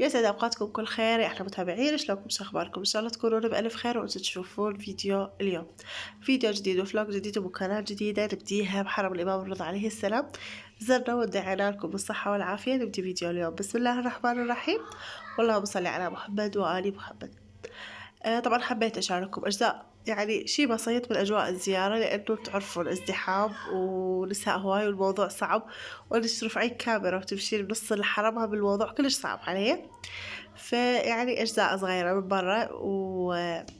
يسعد أوقاتكم بكل خير يا أحلى متابعين، شلونكم شو أخباركم؟ إن شاء الله تكونون بألف خير وأنتم تشوفون فيديو اليوم. فيديو جديد وفلوق جديد ومكانات جديدة نبديها بحرم الإمام الرضا عليه السلام. زرنا ودعينا لكم بالصحة والعافية. نبدي فيديو اليوم. بسم الله الرحمن الرحيم، واللهم صل على محمد وآل محمد. طبعا حبيت أشارككم أجزاء يعني شي بسيط من أجواء الزيارة، لأنه تعرفون ازدحام ونساء هواي والموضوع صعب، وإنك ترفعين كاميرا وتمشين بنص الحرم هم الموضوع كلش صعب علي. فيعني أجزاء صغيرة من برا، ويعني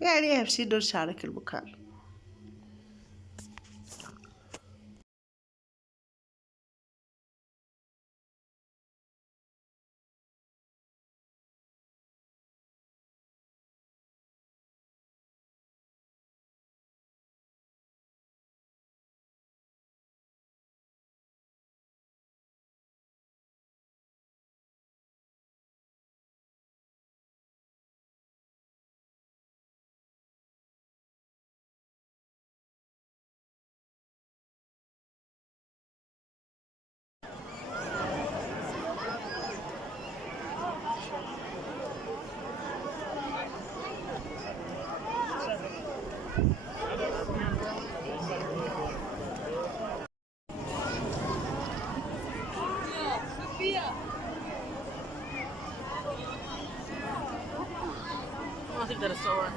أهم شي إنه نشارك المكان. ما تقدر تصور.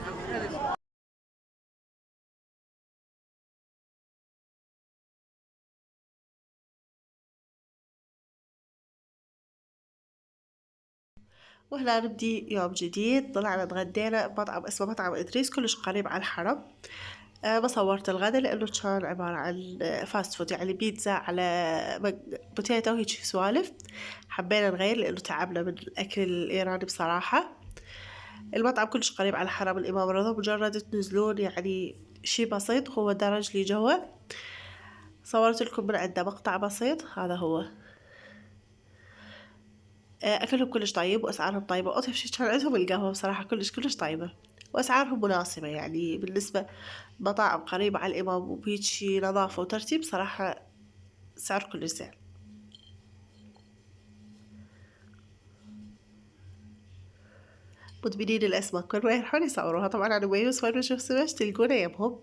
وهنا نبدي يوم جديد. طلعنا تغدينا بمطعم اسمه مطعم إدريس، كلش قريب على الحرم. ما صورت الغدا لأنه كان عبارة عن فاست فود، يعني بيتزا على بوتيتو وهيك سوالف. حبينا نغير لأنه تعبنا من الأكل الإيراني بصراحة. المطعم كلش قريب على حرم الإمام الرضا، مجرد تنزلون يعني شي بسيط، هو درج لي جوا. صورت لكم من عنده مقطع بسيط، هذا هو. أكلهم كلش طيب وأسعارهم طيبة، وأطيب شي كان عندهم القهوة بصراحة كلش طيبة، وأسعارهم مناسبة يعني بالنسبة مطاعم قريبة على الإمام وبهيجي نظافة وترتيب، صراحة سعر كلش زين. مدمنين الأسماك كل ما يروحون يصوروها. طبعا أنا وينوس وين نشوف سمك تلقونا يمهم.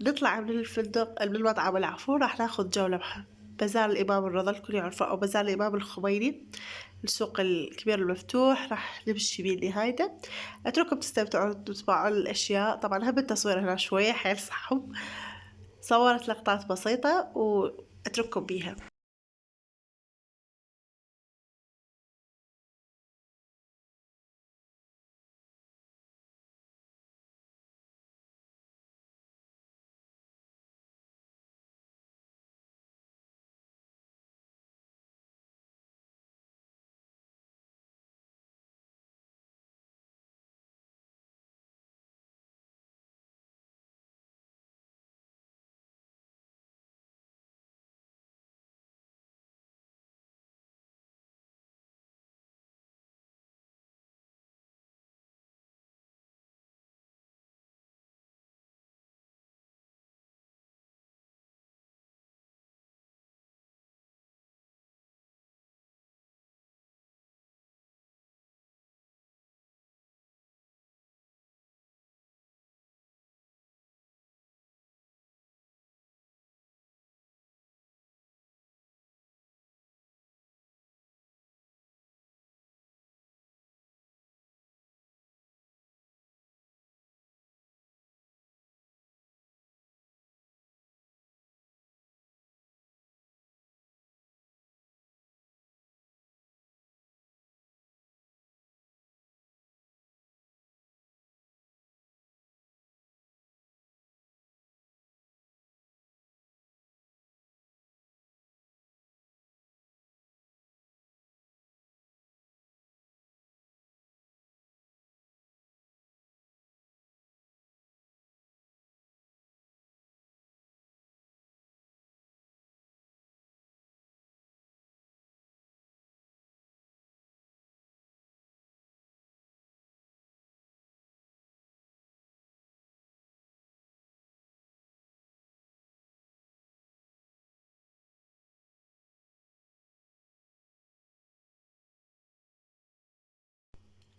نطلع من الفندق من المطعم العفو، راح ناخذ جولة بازار الإمام الرضا، الكل يعرفه، أو بازار الإمام الخميني، السوق الكبير المفتوح. راح نمشي بالنهاية. أترككم تستمتعون وتتابعون الأشياء. طبعا هم التصوير هنا شوية حيل صعب، صورت لقطات بسيطة وأترككم بيها.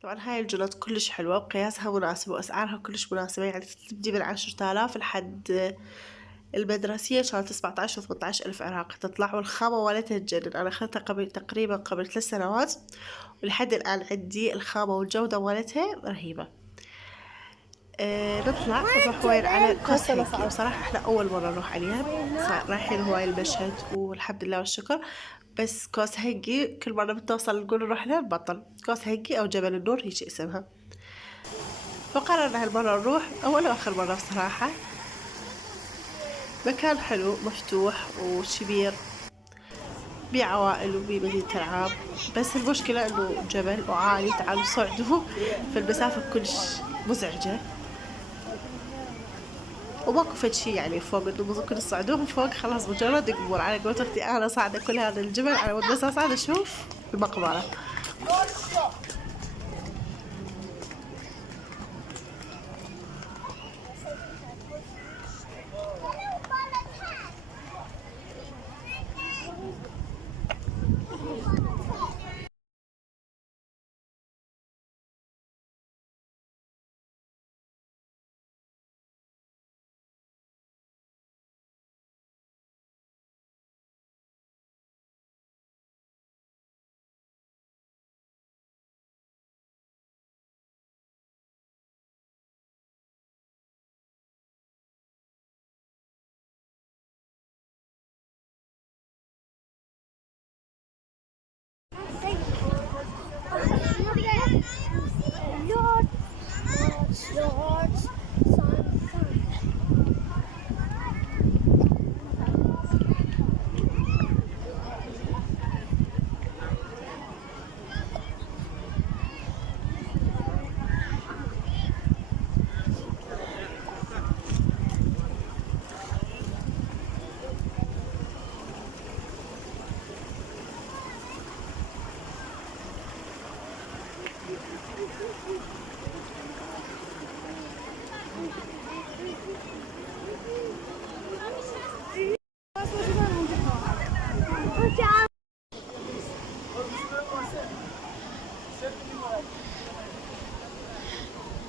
طبعا هاي الجنط كلش حلوة وقياسها مناسب وأسعارها كلش مناسبة، يعني تبدي من 10,000 لحد المدرسية كانت 17 و18 ألف عراقي تطلع، والخامة مالتها تجنن. أنا أخذتها تقريبا قبل 3 سنوات، ولحد الآن عندي الخامة والجودة مالتها رهيبة. نروح وين على كوس هيكي. بصراحة احنا أول مرة نروح عليها، رايحين هواي المشهد والحمد لله والشكر. بس كوس هيكي كل مرة بتوصل نقول نروح لها نبطل. كوس هيكي أو جبل النور هيك اسمها. فقررنا هالمرة نروح، أول وآخر مرة بصراحة. مكان حلو مفتوح وكبير، بيه عوائل وبيه مدينة ألعاب، بس المشكلة إنه جبل وعالي تعالوا صعدوا، فالمسافة كلش مزعجة، وماكو فد شي يعني فوق إنه ممكن تصعدوهم فوق. خلاص مجرد قبور. على قولت أختي أنا صاعدة كل هذا الجبل على ود بس أصعد أشوف المقبرة.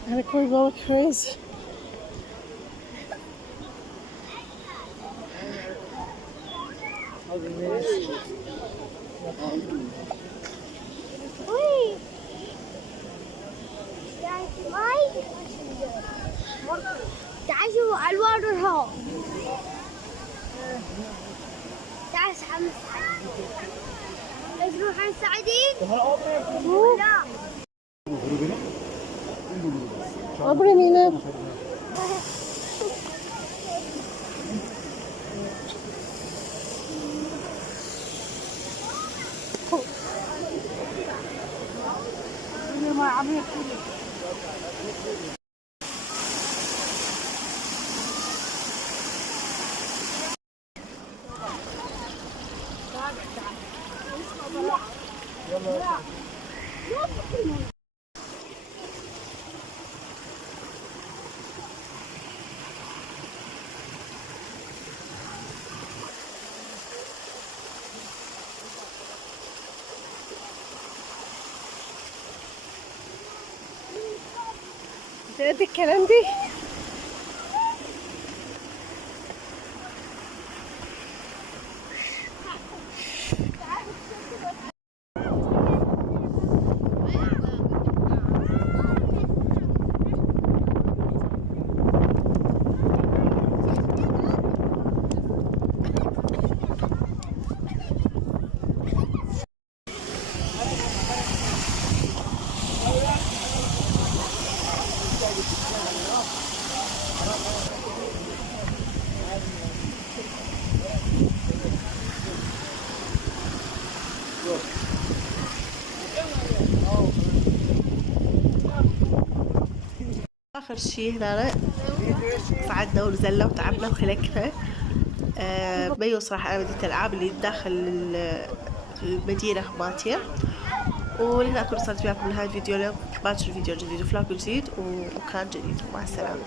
أنا كل going crazy. تعال شوفوا ألوان الهواء. تعال حمد تروح عن سعيدين؟ لا. عبري مينا. ما عميق. ده الكلام دي. آخر شي هنا صعدنا ونزلنا وتعبنا وهلكنا. بيو صراحة أنا مدينة الألعاب اللي داخل المدينة مالتي. ولهنا أكون وصلت وياكم لهذا الفيديو اليوم. باكر فيديو جديد وفلاج جديد ومكان جديد. مع السلامة.